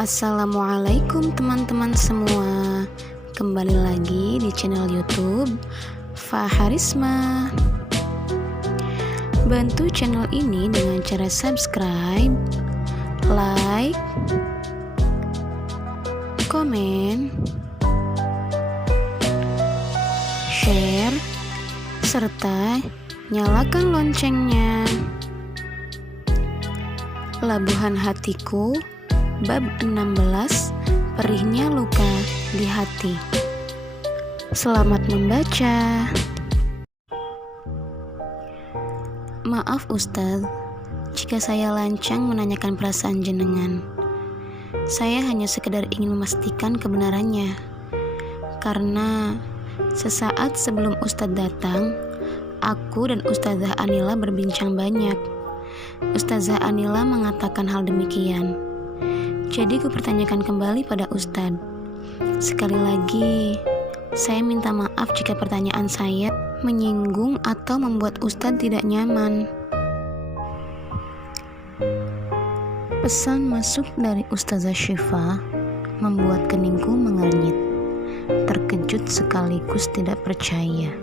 Assalamualaikum teman-teman semua. Kembali lagi di channel YouTube Faharisma. Bantu channel ini dengan cara subscribe, like, komen, share, serta nyalakan loncengnya. Labuhan hatiku Bab 16, perihnya luka di hati. Selamat membaca. Maaf Ustadz, jika saya lancang menanyakan perasaan jenengan. Saya hanya sekedar ingin memastikan kebenarannya. Karena sesaat sebelum Ustadz datang, aku dan Ustazah Anila berbincang banyak. Ustazah Anila mengatakan hal demikian. Jadi ku pertanyakan kembali pada Ustadz. Sekali lagi, saya minta maaf jika pertanyaan saya menyinggung atau membuat Ustadz tidak nyaman. Pesan masuk dari Ustazah Syifa membuat keningku mengernyit. Terkejut sekaligus tidak percaya.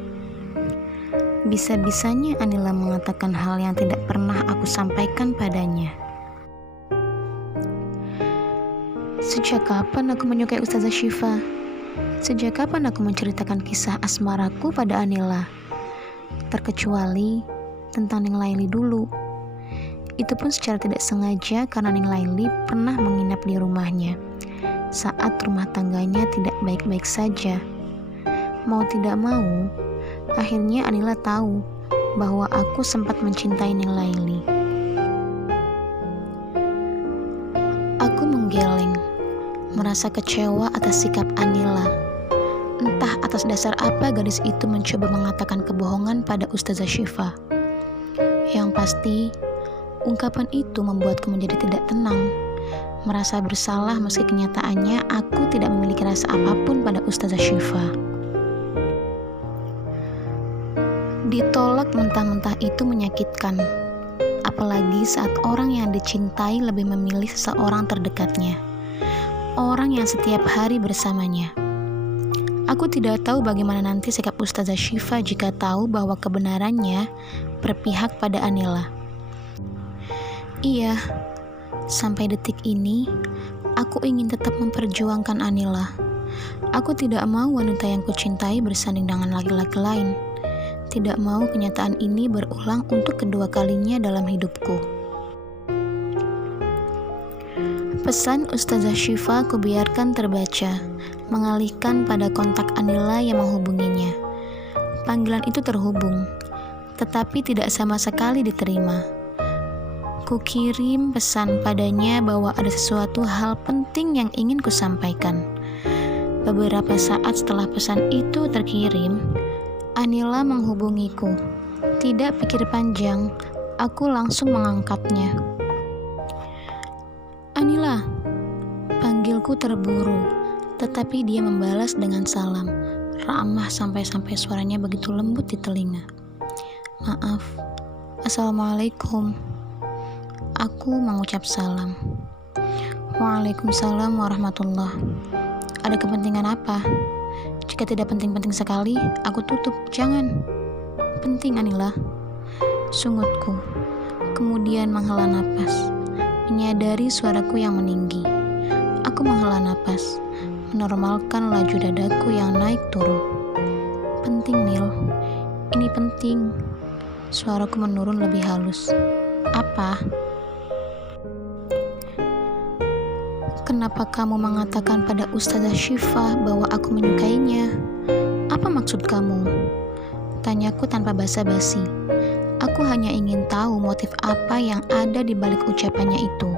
Bisa-bisanya Anila mengatakan hal yang tidak pernah aku sampaikan padanya. Sejak kapan aku menyukai Ustazah Syifa? Sejak kapan aku menceritakan kisah asmaraku pada Anila? Terkecuali tentang Ning Laili dulu. Itu pun secara tidak sengaja karena Ning Laili pernah menginap di rumahnya saat rumah tangganya tidak baik-baik saja. Mau tidak mau, akhirnya Anila tahu bahwa aku sempat mencintai Ning Laili. Aku menggeleng, merasa kecewa atas sikap Anila. Entah atas dasar apa gadis itu mencoba mengatakan kebohongan pada Ustazah Syifa. Yang pasti, ungkapan itu membuatku menjadi tidak tenang, merasa bersalah meski kenyataannya aku tidak memiliki rasa apapun pada Ustazah Syifa. Ditolak mentah-mentah itu menyakitkan, apalagi saat orang yang dicintai lebih memilih seseorang terdekatnya, orang yang setiap hari bersamanya. Aku tidak tahu bagaimana nanti sikap Ustazah Syifa jika tahu bahwa kebenarannya berpihak pada Anila. Iya, sampai detik ini, aku ingin tetap memperjuangkan Anila. Aku tidak mau wanita yang kucintai bersanding dengan laki-laki lain. Tidak mau kenyataan ini berulang untuk kedua kalinya dalam hidupku. Pesan Ustazah Syifa kubiarkan terbaca, mengalihkan pada kontak Anila yang menghubunginya. Panggilan itu terhubung, tetapi tidak sama sekali diterima. Kukirim pesan padanya bahwa ada sesuatu hal penting yang ingin kusampaikan. Beberapa saat setelah pesan itu terkirim, Anila menghubungiku. Tidak pikir panjang, aku langsung mengangkatnya. Anila, panggilku terburu, tetapi dia membalas dengan salam, ramah sampai-sampai suaranya begitu lembut di telinga. Maaf, Assalamualaikum. Aku mengucap salam. Waalaikumsalam warahmatullah. Ada kepentingan apa? Jika tidak penting-penting sekali, aku tutup. Jangan. Penting, Anila. Sungutku. Kemudian menghela napas, menyadari suaraku yang meninggi. Aku menghela napas, menormalkan laju dadaku yang naik turun. Penting, Nil. Ini penting. Suaraku menurun lebih halus. Apa? Kenapa kamu mengatakan pada Ustazah Syifa bahwa aku menyukainya? Apa maksud kamu? Tanyaku tanpa basa-basi. Aku hanya ingin tahu motif apa yang ada di balik ucapannya itu,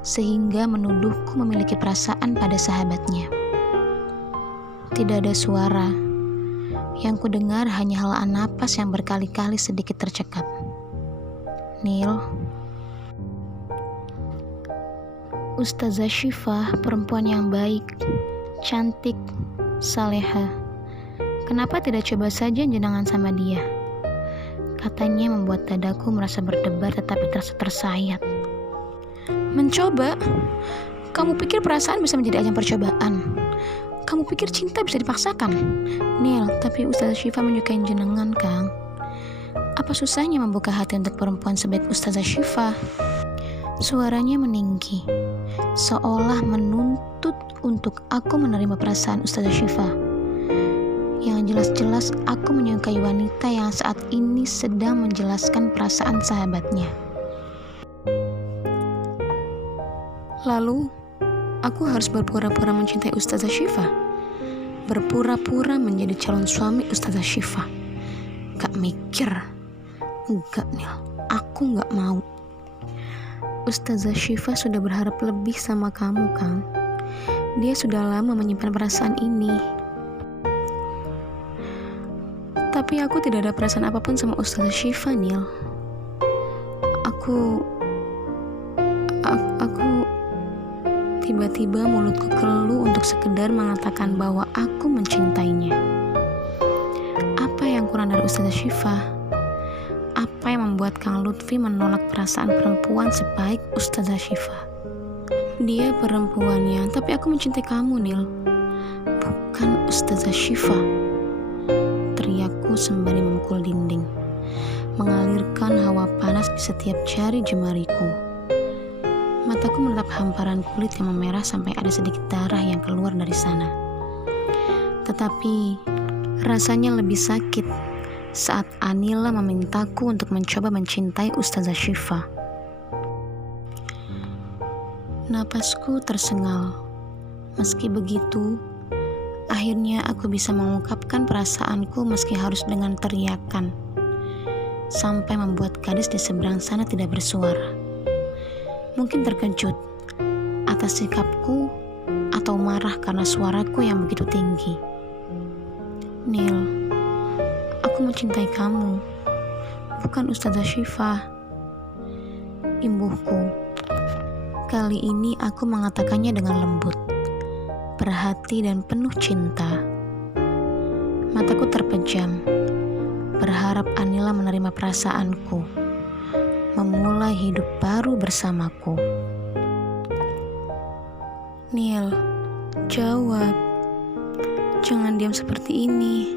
sehingga menuduhku memiliki perasaan pada sahabatnya. Tidak ada suara. Yang kudengar hanya helaan napas yang berkali-kali sedikit tercekat. Nil. Ustazah Syifa perempuan yang baik, cantik, saleha. Kenapa tidak coba saja jenengan sama dia? Katanya membuat dadaku merasa berdebar tetapi terasa tersayat. Mencoba? Kamu pikir perasaan bisa menjadi ajang percobaan? Kamu pikir cinta bisa dipaksakan? Nil, tapi Ustazah Syifa menyukai jenengan, Kang. Apa susahnya membuka hati untuk perempuan sebaik Ustazah Syifa? Suaranya meninggi, seolah menuntut untuk aku menerima perasaan Ustazah Syifa. Yang jelas-jelas aku menyukai wanita yang saat ini sedang menjelaskan perasaan sahabatnya. Lalu, aku harus berpura-pura mencintai Ustazah Syifa, berpura-pura menjadi calon suami Ustazah Syifa. Gak mikir. Enggak, Nil, aku gak mau. Ustazah Syifa sudah berharap lebih sama kamu, Kang. Dia sudah lama menyimpan perasaan ini. Tapi aku tidak ada perasaan apapun sama Ustazah Syifa, Nil. Aku tiba-tiba mulutku keluh untuk sekedar mengatakan bahwa aku mencintainya. Apa yang kurang dari Ustazah Syifa? Apa yang membuat Kang Lutfi menolak perasaan perempuan sebaik Ustazah Syifa? Dia perempuannya, tapi aku mencintai kamu, Nil. Bukan Ustazah Syifa. Teriakku sembari memukul dinding, mengalirkan hawa panas di setiap jari jemariku. Mataku menatap hamparan kulit yang memerah sampai ada sedikit darah yang keluar dari sana. Tetapi rasanya lebih sakit saat Anila memintaku untuk mencoba mencintai Ustazah Syifa. Napasku tersengal. Meski begitu, akhirnya aku bisa mengungkapkan perasaanku meski harus dengan teriakan, sampai membuat gadis di seberang sana tidak bersuara. Mungkin terkejut atas sikapku atau marah karena suaraku yang begitu tinggi. Nil, aku mencintai kamu, bukan Ustazah Syifa. Imbuhku. Kali ini aku mengatakannya dengan lembut, perhati dan penuh cinta. Mataku terpejam, berharap Anila menerima perasaanku, memulai hidup baru bersamaku. Nil, jawab. Jangan diam seperti ini.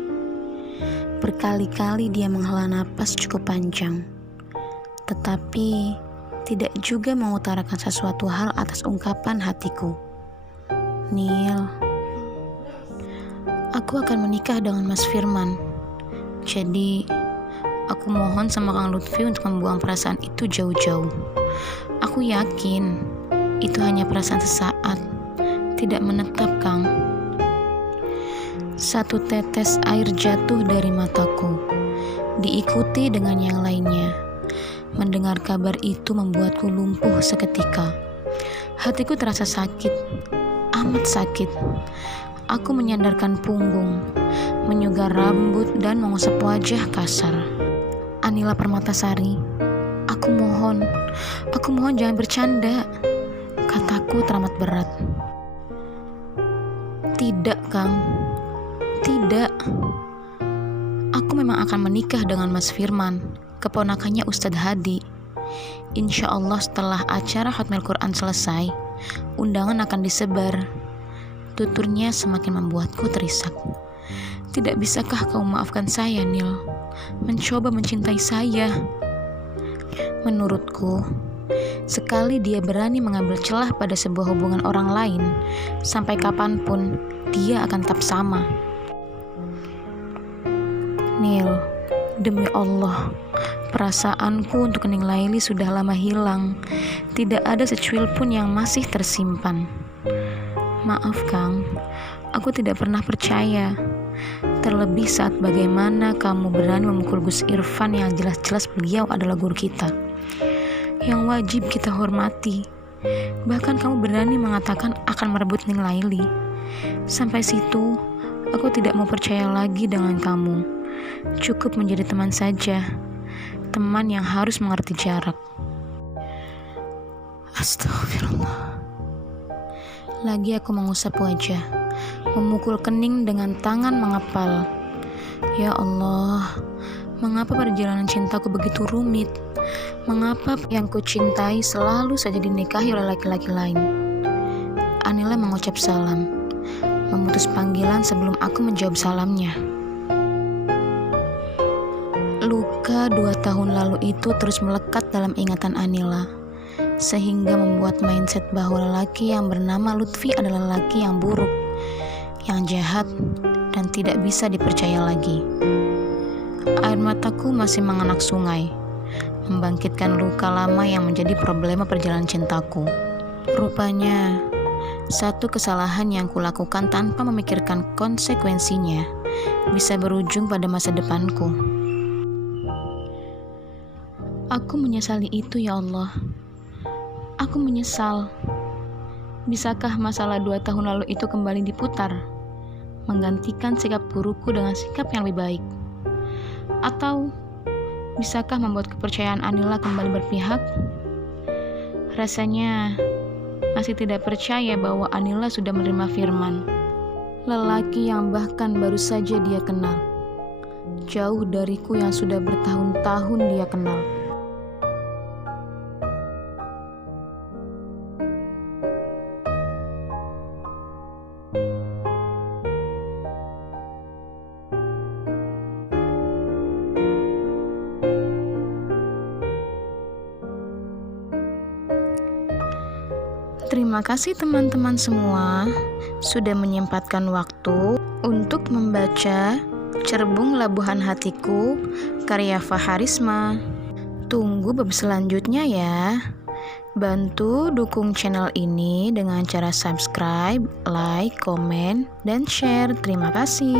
Berkali-kali dia menghela napas cukup panjang, tetapi tidak juga mengutarakan sesuatu hal atas ungkapan hatiku. Nil, aku akan menikah dengan Mas Firman. Jadi, aku mohon sama Kang Lutfi untuk membuang perasaan itu jauh-jauh. Aku yakin itu hanya perasaan sesaat, tidak menetap, Kang. Satu tetes air jatuh dari mataku, diikuti dengan yang lainnya. Mendengar kabar itu membuatku lumpuh seketika. Hatiku terasa sakit, amat sakit. Aku menyandarkan punggung, menyugar rambut dan mengusap wajah kasar. Anila Permatasari, aku mohon jangan bercanda, kataku teramat berat. Tidak, Kang, tidak. Aku memang akan menikah dengan Mas Firman, keponakannya Ustadz Hadi. Insya Allah setelah acara Khatmil Quran selesai, undangan akan disebar. Tuturnya semakin membuatku terisak. Tidak bisakah kau maafkan saya, Nil? Mencoba mencintai saya. Menurutku, sekali dia berani mengambil celah pada sebuah hubungan orang lain, sampai kapanpun dia akan tetap sama. Nil, demi Allah, perasaanku untuk Ning Laili sudah lama hilang. Tidak ada secuil pun yang masih tersimpan. Maaf, Kang, aku tidak pernah percaya. Terlebih saat bagaimana kamu berani memukul Gus Irfan yang jelas-jelas beliau adalah guru kita, yang wajib kita hormati. Bahkan kamu berani mengatakan akan merebut Ning Laili. Sampai situ, aku tidak mau percaya lagi dengan kamu. Cukup menjadi teman saja, teman yang harus mengerti jarak. Astagfirullah. Lagi aku mengusap wajah, memukul kening dengan tangan mengepal. Ya Allah, mengapa perjalanan cintaku begitu rumit? Mengapa yang ku cintai selalu saja dinikahi oleh laki-laki lain? Anila mengucap salam, memutus panggilan sebelum aku menjawab salamnya. Luka 2 tahun lalu itu terus melekat dalam ingatan Anila, sehingga membuat mindset bahwa lelaki yang bernama Lutfi adalah lelaki yang buruk, yang jahat, dan tidak bisa dipercaya lagi. Air mataku masih menganak sungai, membangkitkan luka lama yang menjadi problema perjalanan cintaku. Rupanya, satu kesalahan yang kulakukan tanpa memikirkan konsekuensinya bisa berujung pada masa depanku. Aku menyesali itu, ya Allah. Aku menyesal. Bisakah masalah 2 tahun lalu itu kembali diputar, menggantikan sikap burukku dengan sikap yang lebih baik? Atau bisakah membuat kepercayaan Anila kembali berpihak? Rasanya masih tidak percaya bahwa Anila sudah menerima Firman, lelaki yang bahkan baru saja dia kenal, jauh dariku yang sudah bertahun-tahun dia kenal. Terima kasih teman-teman semua sudah menyempatkan waktu untuk membaca Cerbung Labuhan Hatiku karya Faharisma. Tunggu bab selanjutnya ya. Bantu dukung channel ini dengan cara subscribe, like, komen, dan share. Terima kasih.